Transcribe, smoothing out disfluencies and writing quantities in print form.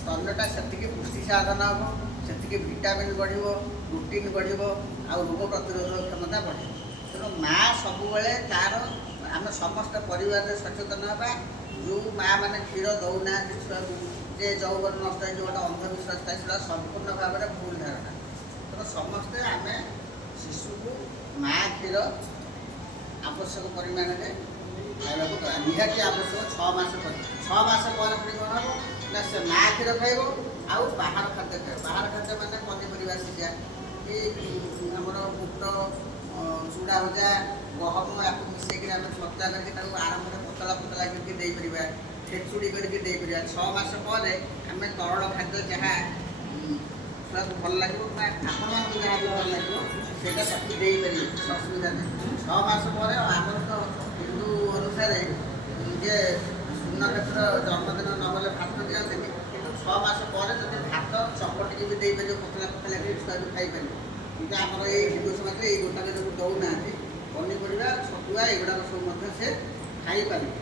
स्तनटा से पुष्टि साधन हम से विटामिन बढ़ प्रोटीन बढ़ आ रोग प्रतिरोधक क्षमता बढ़ तेणु माँ सब तार आम समस्त परिवार सचेतन हाँ जो माँ मैंने क्षीर दौना छुआ जे जौवन नष्ट हो गोटे अंधविश्वास था से संपूर्ण भाव में भूल धारणा तेणु समस्ते आम शिशु को माँ क्षीर आवश्यक परिमाण में खावा निहाती आवश्यक 6 मास पर 6 मास पर कौन हम ना से माँ क्षीर खाइब आउ बाहर खाद्य खाइब बाहर खाद्य मैंने पनीपरिया सिझा कि आमर बुट चूड़ा भजा गहम या मिसेक छत्ता करके आरंभ में पतला पतला करके देपर खेचुड़ी करके देपर 6 मास पर आम तरल खाद्य जहाँ छुआ को भल लगे आपण मानक जहाँ भी भल लगे ସେଇଟା ତାକୁ ଦେଇପାରିବେ ଅସୁବିଧା ନାହିଁ 6 ମାସ ପରେ ଆମର ତ ହିନ୍ଦୁ ଅନୁସାରେ ଯେ ସୁନ୍ନକ୍ଷେତ୍ର ଜନ୍ମଦିନ ନହେଲେ ଭାତ ଦିଅନ୍ତିନି କିନ୍ତୁ 6 ମାସ ପରେ ଯଦି ଭାତ ଚକଟିକି ବି ଦେଇପାରିବ ପତଳା ପତଳା କରି ଛୁଆ ବି ଖାଇପାରିବ କିନ୍ତୁ ଆମର ଏଇ ହିନ୍ଦୁ ସମାଜରେ ଏଇ ଗୋଟାକ ଯୋଗୁଁ ଦେଉନାହାନ୍ତି ପନିପରିବା ଛତୁଆ ଏଗୁଡ଼ାକ ସବୁ ମଧ୍ୟ ସେ ଖାଇପାରିବେ।